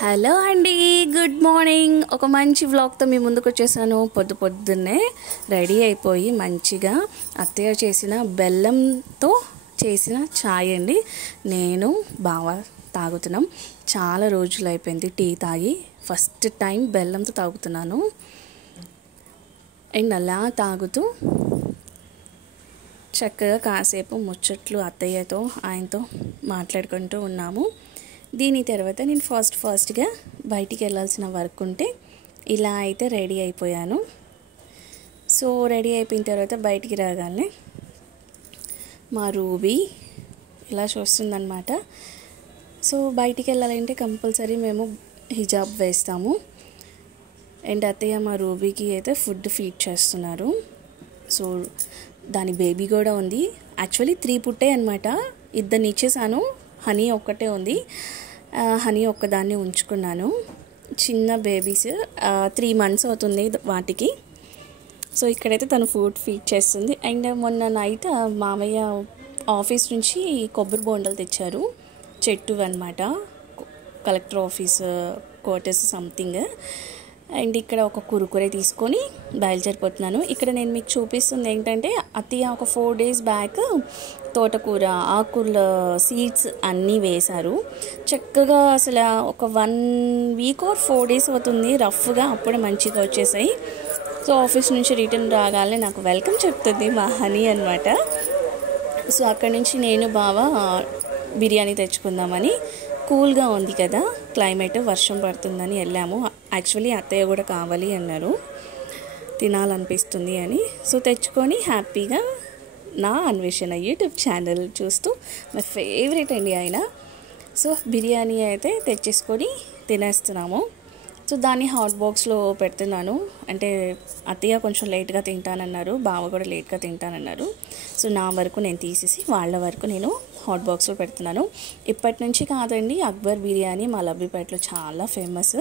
Hello అండి, good morning. ఒక మంచి వ్లాగ్తో మీ ముందుకు వచ్చేసాను. పొద్దున్నే రెడీ అయిపోయి మంచిగా అత్తయ్య చేసిన బెల్లంతో చేసిన ఛాయ్ అండి. నేను బాగా తాగుతున్నాం. చాలా రోజులు అయిపోయింది టీ తాగి. ఫస్ట్ టైం బెల్లంతో తాగుతున్నాను. అండ్ అలా తాగుతూ చక్కగా కాసేపు ముచ్చట్లు అత్తయ్యతో ఆయనతో మాట్లాడుకుంటూ ఉన్నాము. దీని తర్వాత నేను ఫాస్ట్గా బయటికి వెళ్ళాల్సిన వర్క్ ఉంటే ఇలా అయితే రెడీ అయిపోయాను. సో రెడీ అయిపోయిన తర్వాత బయటికి రాగానే మా రూబీ ఇలా చూస్తుందన్నమాట. సో బయటికి వెళ్ళాలంటే కంపల్సరీ మేము హిజాబ్ వేస్తాము. అండ్ అత్తయ్య మా రూబీకి అయితే ఫుడ్ ఫీడ్ చేస్తున్నారు. సో దాని బేబీ కూడా ఉంది. యాక్చువల్లీ 3 పుట్టాయి అనమాట. 2 ఇచ్చేసాను, హనీ ఒక్కటే ఉంది. హనీ ఒక్కదాన్ని ఉంచుకున్నాను. చిన్న బేబీస్ 3 months అవుతుంది వాటికి. సో ఇక్కడైతే తను ఫుడ్ ఫీడ్ చేస్తుంది. అండ్ మొన్న నైట్ మామయ్య ఆఫీస్ నుంచి కొబ్బరి బోండాలు తెచ్చారు. చెట్టు అనమాట, collector office quarters something. And ఇక్కడ ఒక కురుకురే తీసుకొని బయలుదేరిపోతున్నాను. ఇక్కడ నేను మీకు చూపిస్తుంది ఏంటంటే అత్తయ్య ఒక 4 days బ్యాక్ తోటకూర, ఆకుకూరల సీడ్స్ అన్నీ వేశారు. చక్కగా అసలు ఒక 1 week or 4 days అవుతుంది రఫ్గా, అప్పుడే మంచిగా వచ్చేసాయి. సో ఆఫీస్ నుంచి రిటర్న్ రాగానే నాకు వెల్కమ్ చెప్తుంది మా హనీ అనమాట. సో అక్కడి నుంచి నేను బాగా బిర్యానీ తెచ్చుకుందామని, కూల్గా ఉంది కదా క్లైమేట్, వర్షం పడుతుందని వెళ్ళాము. యాక్చువల్లీ అత్తయ్య కూడా కావాలి అన్నారు, తినాలనిపిస్తుంది అని. సో తెచ్చుకొని హ్యాపీగా నా అన్వేషణ యూట్యూబ్ ఛానల్ చూస్తూ మై ఫేవరెట్ అండి ఆయన. సో బిర్యానీ అయితే తెచ్చేసుకొని తినేస్తున్నాము. సో దాన్ని హాట్ బాక్స్లో పెడుతున్నాను. అంటే అత్తయ్య కొంచెం లేట్గా తింటానన్నారు, బావ కూడా లేట్గా తింటానన్నారు. సో నా వరకు నేను తీసేసి వాళ్ళ వరకు నేను హాట్ బాక్స్లో పెడుతున్నాను. ఇప్పటి నుంచి కాదండి, అక్బర్ బిర్యానీ మా లబ్బిపేటలో చాలా ఫేమస్.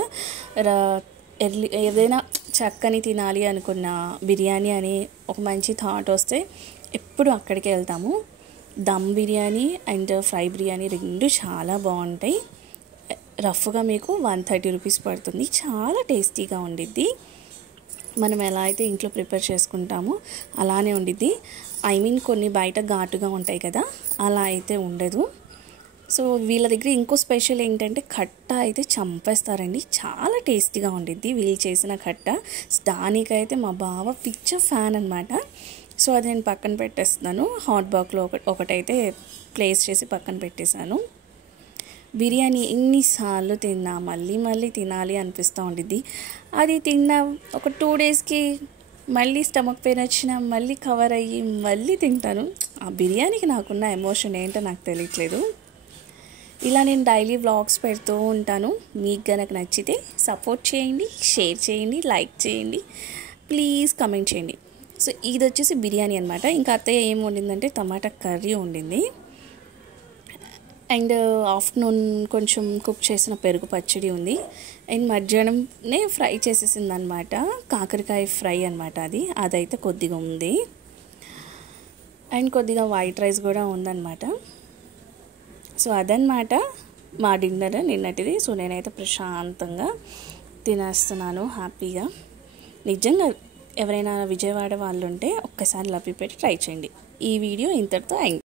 ఏదైనా చక్కని తినాలి అనుకున్న బిర్యానీ అని ఒక మంచి థాట్ వస్తే ఎప్పుడు అక్కడికే వెళ్తాము. దమ్ బిర్యానీ అండ్ ఫ్రై బిర్యానీ 2 చాలా బాగుంటాయి. రఫ్గా మీకు 130 రూపీస్ పడుతుంది. చాలా టేస్టీగా ఉండిద్ది. మనం ఎలా అయితే ఇంట్లో ప్రిపేర్ చేసుకుంటామో అలానే ఉండిద్ది. కొన్ని బయట ఘాటుగా ఉంటాయి కదా, అలా అయితే ఉండదు. సో వీళ్ళ దగ్గర ఇంకో స్పెషల్ ఏంటంటే కట్ట అయితే చంపేస్తారండి, చాలా టేస్టీగా ఉండిద్ది వీళ్ళు చేసిన కట్ట. దానికైతే మా బావ పిచ్చ ఫ్యాన్ అనమాట. సో అది నేను పక్కన పెట్టేస్తున్నాను. హాట్ బాక్స్లో ఒకటైతే ప్లేస్ చేసి పక్కన పెట్టేశాను. బిర్యానీ ఎన్నిసార్లు తిన్నా మళ్ళీ తినాలి అనిపిస్తూ ఉండిద్ది. అది తిన్నా ఒక 2 daysకి మళ్ళీ స్టమక్ పెయిన్ వచ్చినా మళ్ళీ కవర్ అయ్యి మళ్ళీ తింటాను. ఆ బిర్యానీకి నాకున్న ఎమోషన్ ఏంటో నాకు తెలియట్లేదు. ఇలా నేను డైలీ వ్లాగ్స్ పెడుతూ ఉంటాను. మీకు కనుక నచ్చితే సపోర్ట్ చేయండి, షేర్ చేయండి, లైక్ చేయండి, ప్లీజ్ కమెంట్ చేయండి. సో ఇది వచ్చేసి బిర్యానీ అనమాట. ఇంకా అత్తయ్య ఏం వండిందంటే టమాటా కర్రీ వండింది. అండ్ ఆఫ్టర్నూన్ కొంచెం కుక్ చేసిన పెరుగు పచ్చడి ఉంది. అండ్ మధ్యాహ్నంనే ఫ్రై చేసేసింది అనమాట, కాకరకాయ ఫ్రై అనమాట. అదైతే కొద్దిగా ఉంది. అండ్ కొద్దిగా వైట్ రైస్ కూడా ఉందన్నమాట. సో అదనమాట మా డిన్నర్ నిన్నటిది. సో నేనైతే ప్రశాంతంగా తినేస్తున్నాను హ్యాపీగా. నిజంగా ఎవరైనా విజయవాడ వాళ్ళు ఉంటే ఒక్కసారి లబ్బిపేట ట్రై చేయండి. ఈ వీడియో ఇంతటితో